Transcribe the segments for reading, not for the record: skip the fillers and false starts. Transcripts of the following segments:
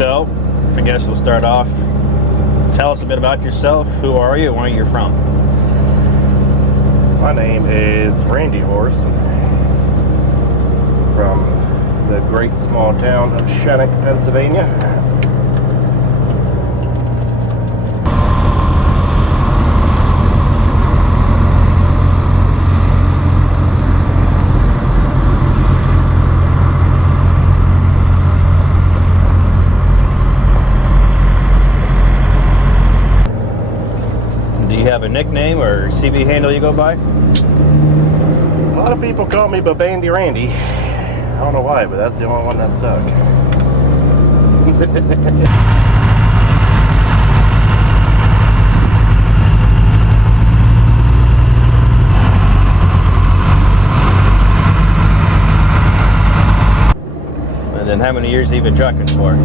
So, I guess we'll start off. Tell us a bit about yourself. Who are you and where you're from? My name is Randy Horse, from the great small town of Scenic, Pennsylvania. Do you have a nickname or CB handle you go by? A lot of people call me Bobandy Randy. I don't know why, but that's the only one that stuck. And then how many years have you been trucking for?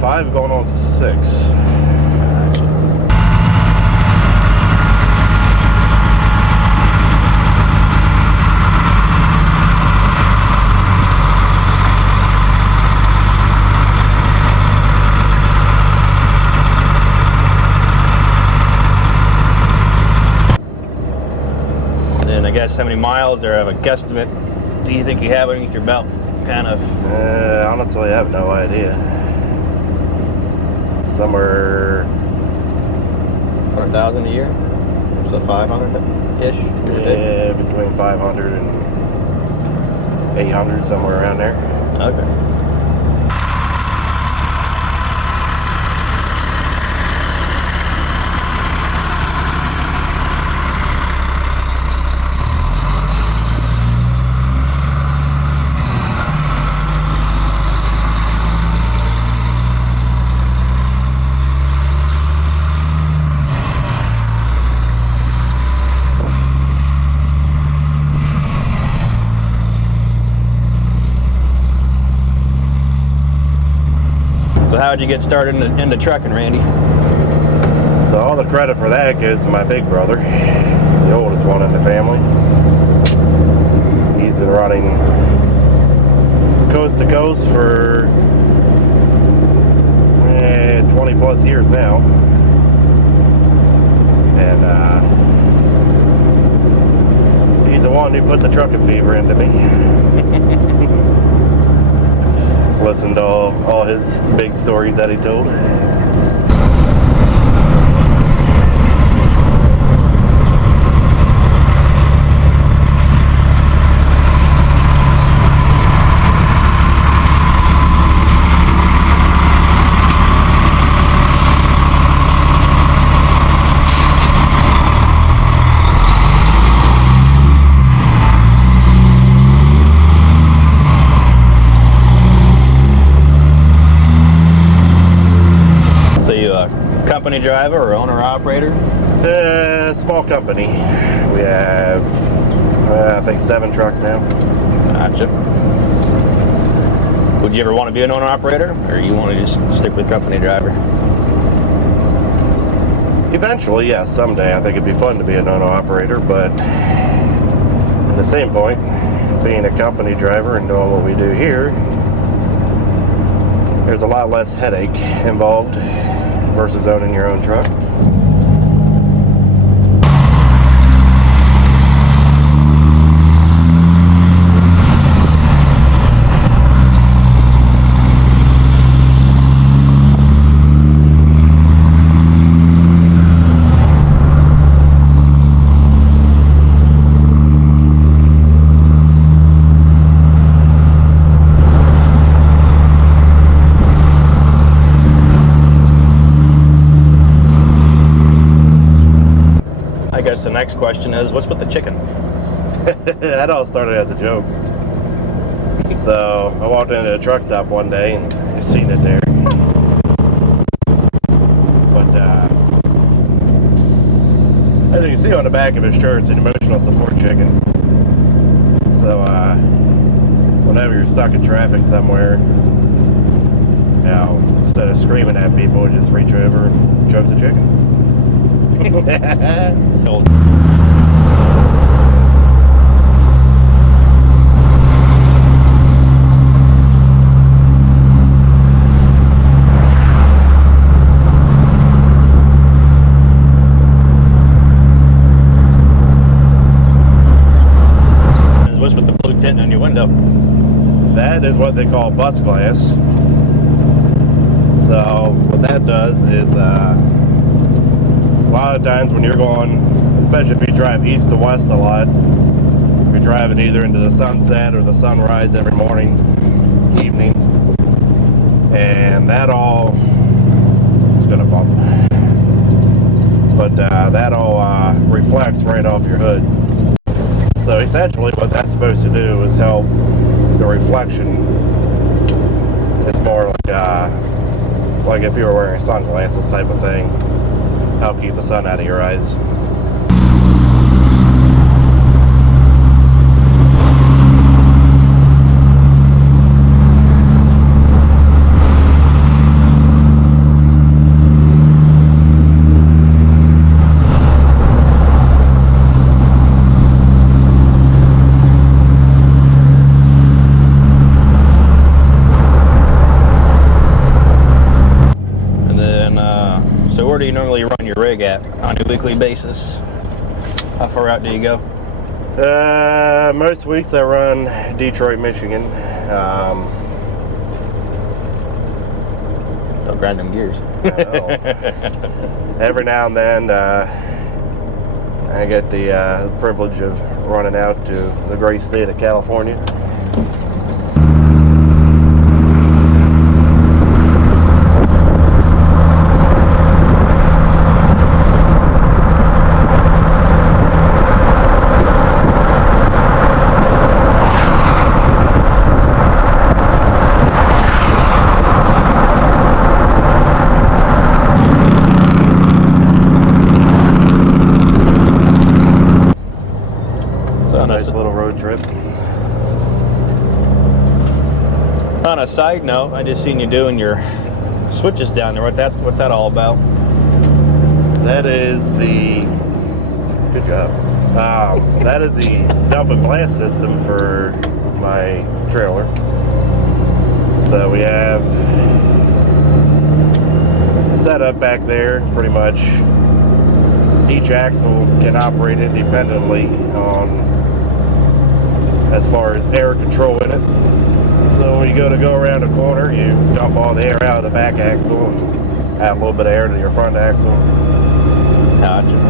Five going on 6. And I guess how many miles, or have a guesstimate, do you think you have underneath your belt? Kind of. Honestly, I have no idea. Somewhere 100,000 a year? So 500-ish? Yeah, between 500 and 800, somewhere around there. Okay. So how did you get started into trucking, Randy? So all the credit for that goes to my big brother, the oldest one in the family. He's been running coast to coast for 20 plus years now. And he's the one who put the trucking fever into me. Listened to all his big stories that he told. company driver or owner-operator? Small company. We have, I think, 7 trucks now. Gotcha. Would you ever want to be an owner-operator, or you want to just stick with company driver? Eventually, yeah, someday. I think it'd be fun to be an owner-operator, but at the same point, being a company driver and doing what we do here, there's a lot less headache involved versus owning your own truck. I guess the next question is, what's with the chicken? That all started as a joke. So I walked into a truck stop one day and I seen it there. But as you can see on the back of his shirt, it's an emotional support chicken. So whenever you're stuck in traffic somewhere, you know, instead of screaming at people, just reach over and choke the chicken. What's with the blue tint on your window? That is what they call bus glass. So what that does is a lot of times when you're going, especially if you drive east to west a lot, you're driving either into the sunset or the sunrise every morning, evening, and that all, it's gonna bump, but that all reflects right off your hood. So essentially what that's supposed to do is help the reflection. It's more like if you were wearing sunglasses type of thing, help keep the sun out of your eyes. So where do you normally run your rig at on a weekly basis? How far out do you go? Most weeks I run Detroit, Michigan. Don't grind them gears. Every now and then I get the privilege of running out to the great state of California. Nice little road trip. On a side note, I just seen you doing your switches down there. What's that all about? That is the, good job. That is the dump and blast system for my trailer. So we have set up back there pretty much. Each axle can operate independently on as far as air control in it. So when you go around a corner, you dump all the air out of the back axle and add a little bit of air to your front axle. Gotcha.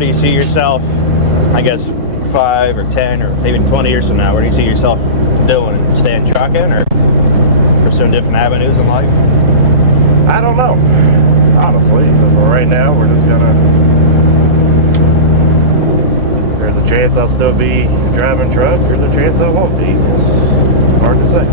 do you see yourself, I guess, 5 or 10 or even 20 years from now? Where do you see yourself doing? Staying trucking or pursuing different avenues in life? I don't know, honestly. So right now, we're just gonna. There's a chance I'll still be driving truck. There's a chance I won't be. It's hard to say.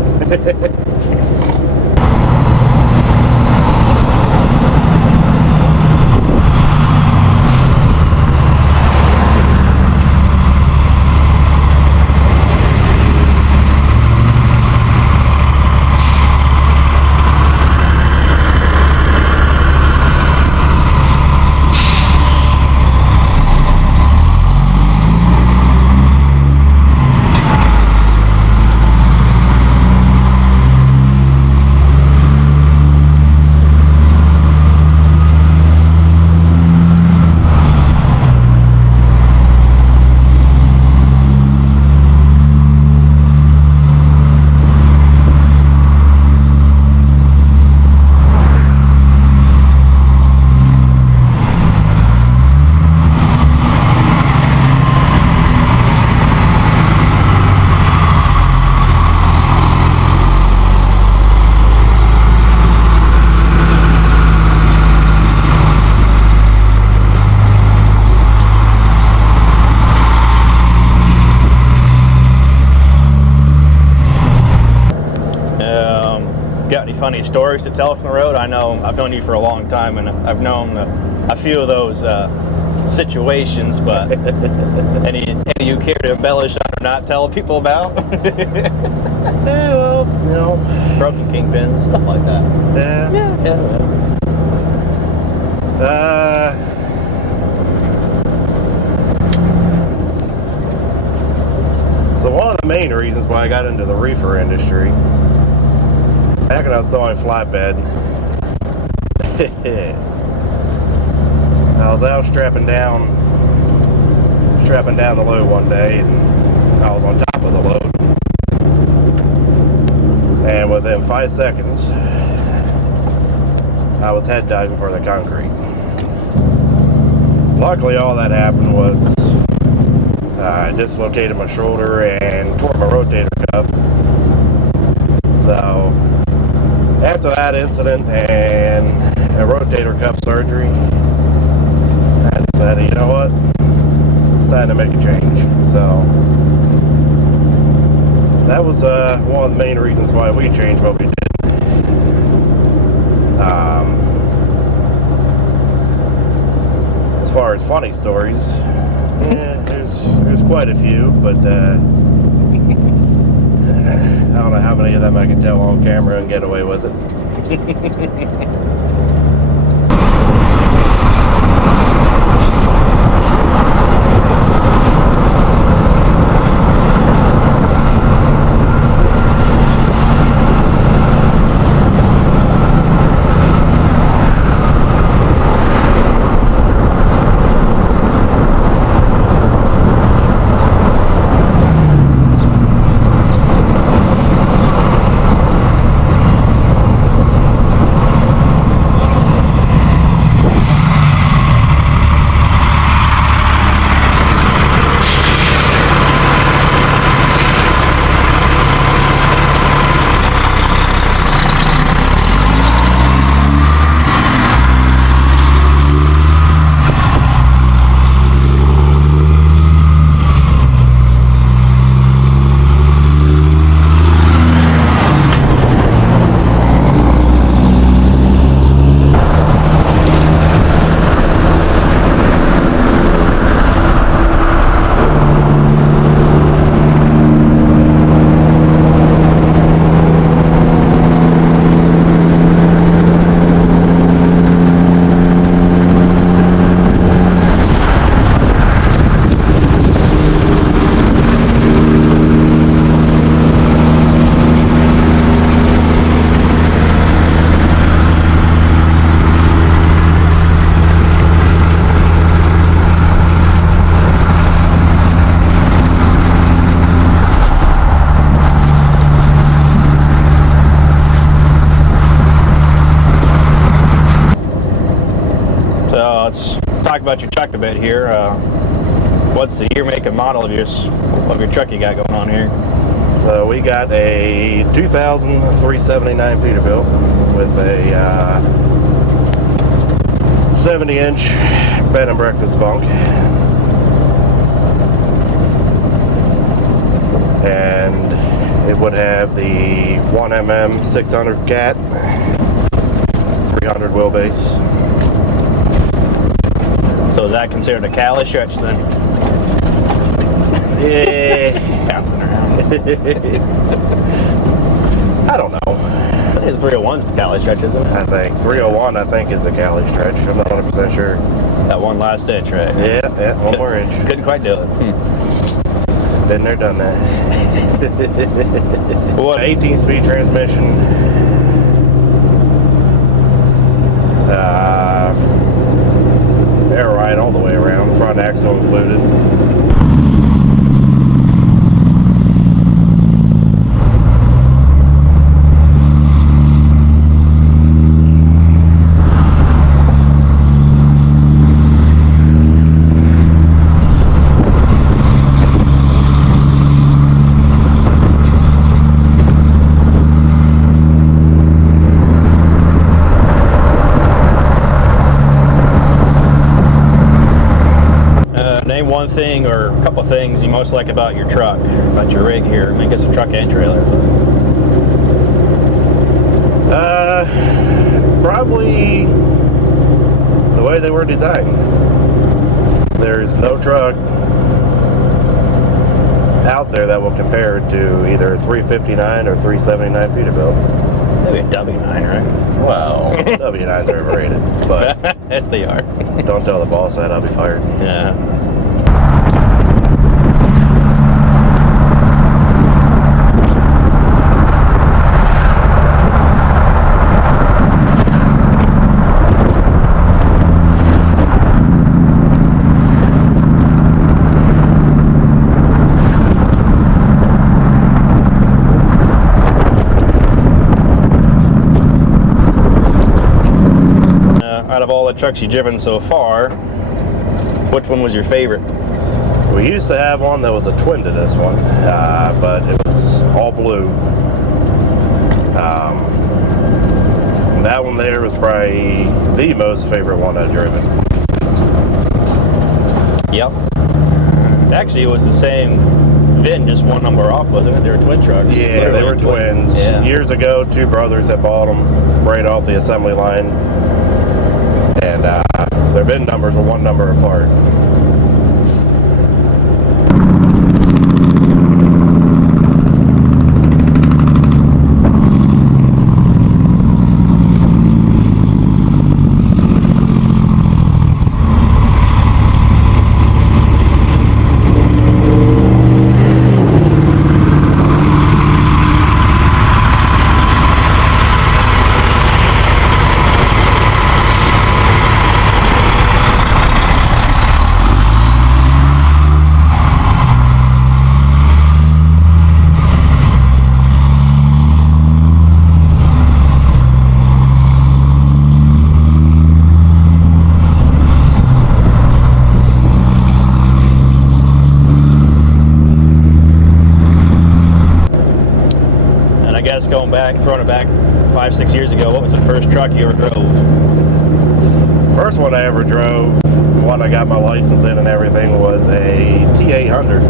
Got any funny stories to tell from the road? I know I've known you for a long time, and I've known a few of those situations, but any you care to embellish on or not tell people about? Yeah, well, you know. Broken kingpins, stuff like that. Yeah. So one of the main reasons why I got into the reefer industry, back when I was still on flatbed, I was out strapping down the load one day, and I was on top of the load. And within 5 seconds, I was head diving for the concrete. Luckily, all that happened was I dislocated my shoulder and tore my rotator cuff. So after that incident and a rotator cuff surgery, I decided, you know what, it's time to make a change. So that was one of the main reasons why we changed what we did. As far as funny stories, yeah, there's quite a few, but I don't know how many of them I can tell on camera and get away with it. about your truck a bit here. What's the year, make, and model of your truck you got going on here? So we got a 2000 379 Peterbilt with a 70-inch bed and breakfast bunk, and it would have the 1mm 600 cat, 300 wheelbase. So is that considered a Cali stretch then? Yeah. Bouncing around. I don't know. I think it's 301's Cali stretch, isn't it? I think 301 is a Cali stretch. I'm not 100% sure. That one last inch, right? Yeah, one more inch. Couldn't quite do it. Been there, done that. What? 18-speed transmission. Air ride all the way around, front axle included. Name one thing or a couple things you most like about your truck, about your rig here. I guess a truck and trailer. Probably the way they were designed. There's no truck out there that will compare to either a 359 or 379 Peterbilt. Maybe a W9, right? Well, W9s are overrated, but Yes, they are. don't tell the boss that, I'll be fired. Yeah. Out of all the trucks you've driven so far, which one was your favorite? We used to have one that was a twin to this one, but it was all blue. That one there was probably the most favorite one I've driven. Yep. Actually, it was the same VIN, just one number off, wasn't it? They were twin trucks. Yeah, they were twins. Yeah. Years ago, two brothers had bought them right off the assembly line, and their VIN numbers were one number apart. Going back, throwing it back 5-6 years ago, what was the first truck you ever drove? First one I ever drove, one I got my license in and everything, was a T800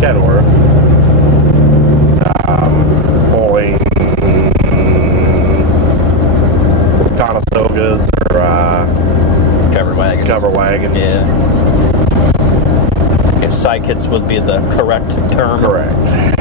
Kenworth. Pulling Conestogas or Cover wagons. Yeah. I guess side kits would be the correct term. Correct.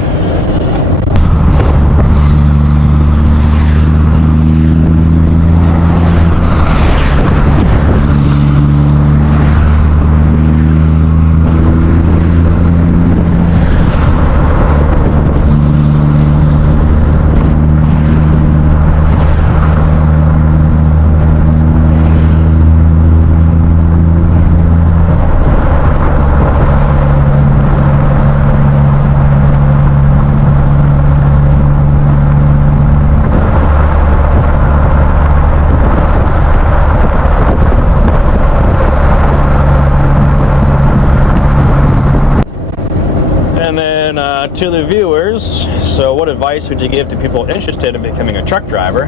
to the viewers. So what advice would you give to people interested in becoming a truck driver?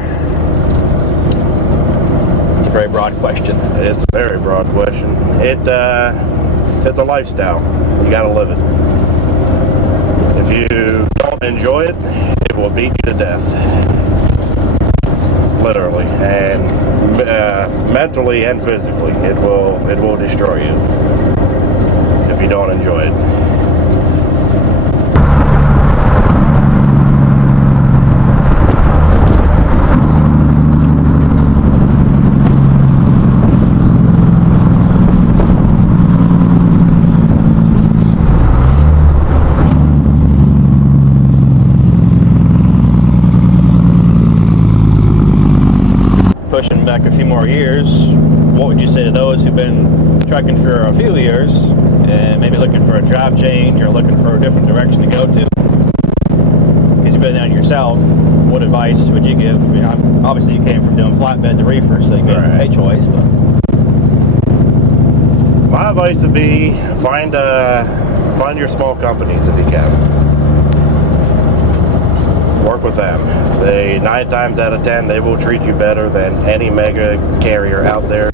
It's a very broad question. It's a very broad question. It's a lifestyle. You gotta live it. If you don't enjoy it, it will beat you to death. Literally, and mentally and physically, it will destroy you if you don't enjoy it. Pushing back a few more years, what would you say to those who've been trucking for a few years and maybe looking for a job change or looking for a different direction to go to? Because you've been there yourself, what advice would you give? You know, obviously you came from doing flatbed to reefer, so you got a choice. But my advice would be find your small companies if you can. Work with them. 9 times out of 10, they will treat you better than any mega carrier out there.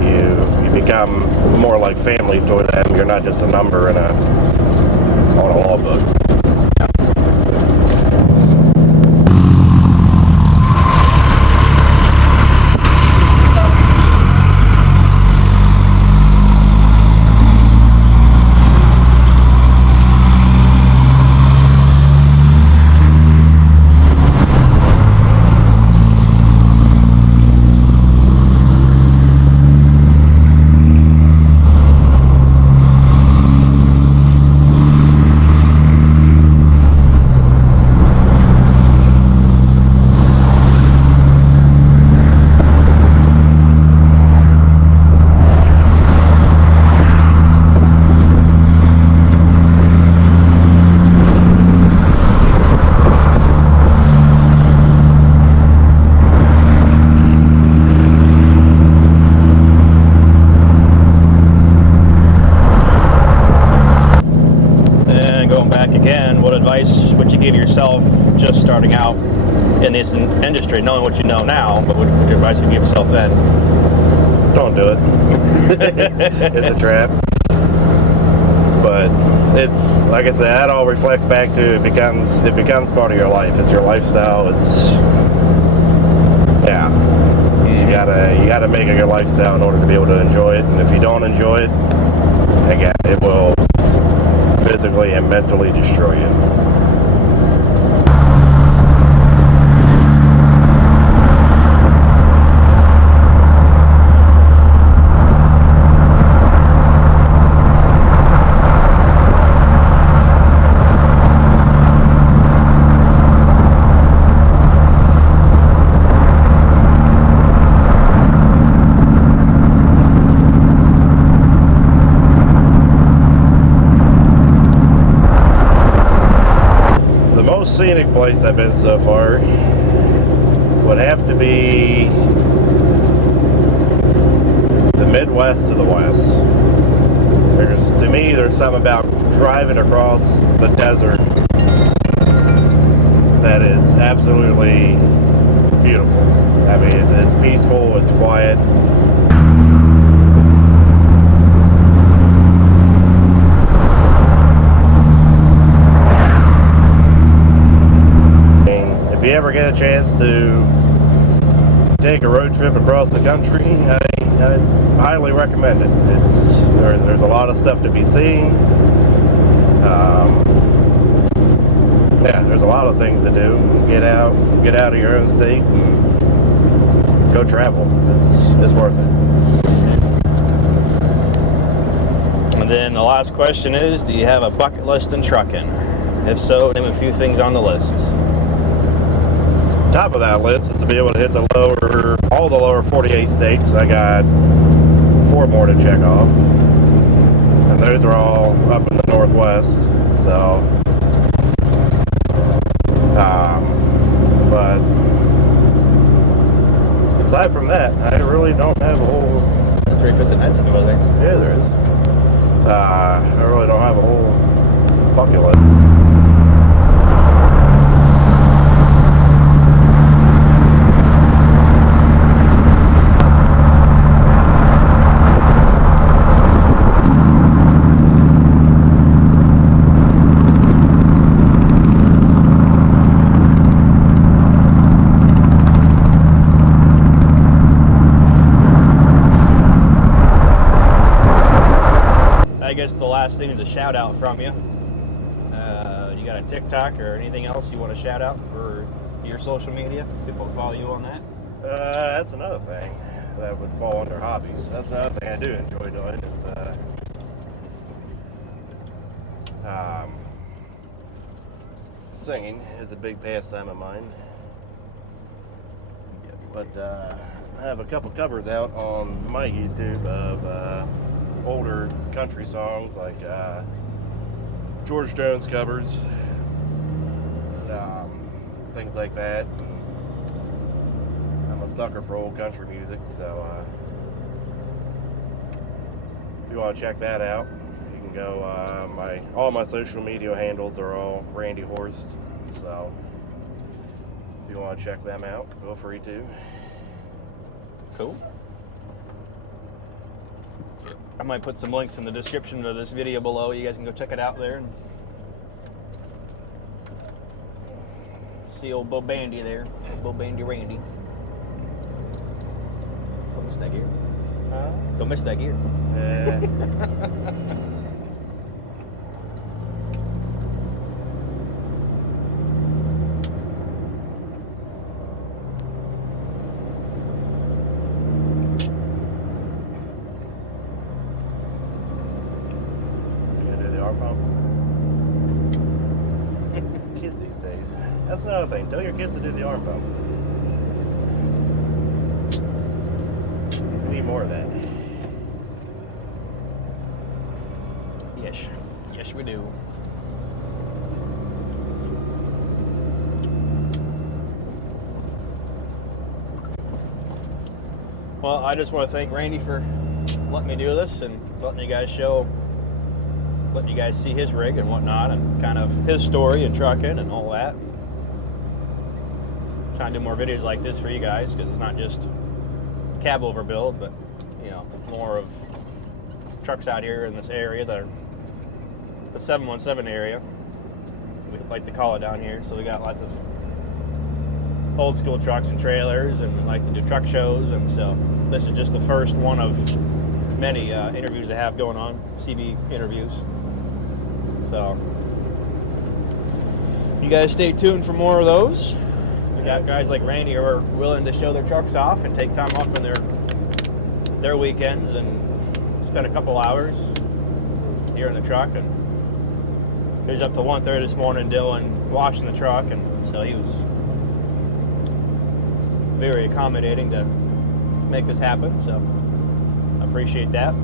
You become more like family to them. You're not just a number on a law book. Would you give yourself just starting out in this industry, knowing what you know now, but what advice would you give yourself then? Don't do it. It's a trap. But it's, like I said, that all reflects back to it becomes part of your life. It's your lifestyle. It's, yeah. You gotta make it your lifestyle in order to be able to enjoy it. And if you don't enjoy it, again, it will physically and mentally destroy you. Scenic place I've been so far would have to be the Midwest to the West. To me, there's something about driving across the desert that is absolutely beautiful. I mean, it's peaceful, it's quiet. If you ever get a chance to take a road trip across the country, I highly recommend it. There's a lot of stuff to be seen. Yeah, there's a lot of things to do. Get out of your own state and go travel. It's worth it. And then the last question is, do you have a bucket list in trucking? If so, name a few things on the list. Top of that list is to be able to hit all the lower 48 states. I got 4 more to check off, and those are all up in the Northwest. So, but aside from that, I really don't have a whole 350 nights in the other. Yeah, there is. I really don't have a succulent. I guess the last thing is a shout out from you. You got a TikTok or anything else you want to shout out for your social media? People follow you on that? That's another thing that would fall under hobbies. That's another thing I do enjoy doing is singing is a big pastime of mine. But I have a couple covers out on my YouTube of older country songs like George Jones covers, things like that. I'm a sucker for old country music, so if you want to check that out, you can go. All my social media handles are all Randy Horst, so if you want to check them out, feel free to. Cool. I might put some links in the description of this video below. You guys can go check it out there and see old Bobandy there. Bobandy Randy. Don't miss that gear. Don't miss that gear. Kids these days. That's another thing. Tell your kids to do the arm pump. We need more of that. Yes. Yes, we do. Well, I just want to thank Randy for letting me do this and letting you guys see his rig and whatnot and kind of his story and trucking and all that. Trying to do more videos like this for you guys because it's not just cab overbuild, but you know, more of trucks out here in this area that are the 717 area, we like to call it down here. So we got lots of old school trucks and trailers, and we like to do truck shows, and so this is just the first one of many interviews I have going on, CB interviews. So you guys stay tuned for more of those. We got guys like Randy who are willing to show their trucks off and take time off in their weekends and spend a couple hours here in the truck. And he was up to 1:30 this morning washing the truck, and so he was very accommodating to make this happen. So I appreciate that.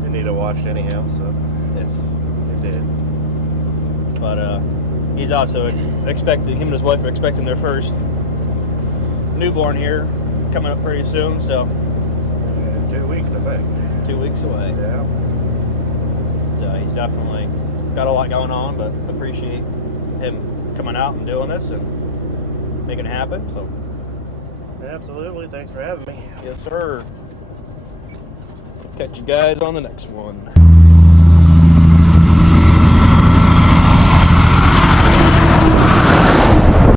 They need it washed anyhow, so Yes. it did. But he's also expecting, him and his wife are expecting their first newborn here coming up pretty soon, so In 2 weeks, I think. 2 weeks away. Yeah. So he's definitely got a lot going on, but appreciate him coming out and doing this and making it happen. So Absolutely. Thanks for having me. yes, sir. Catch you guys on the next one.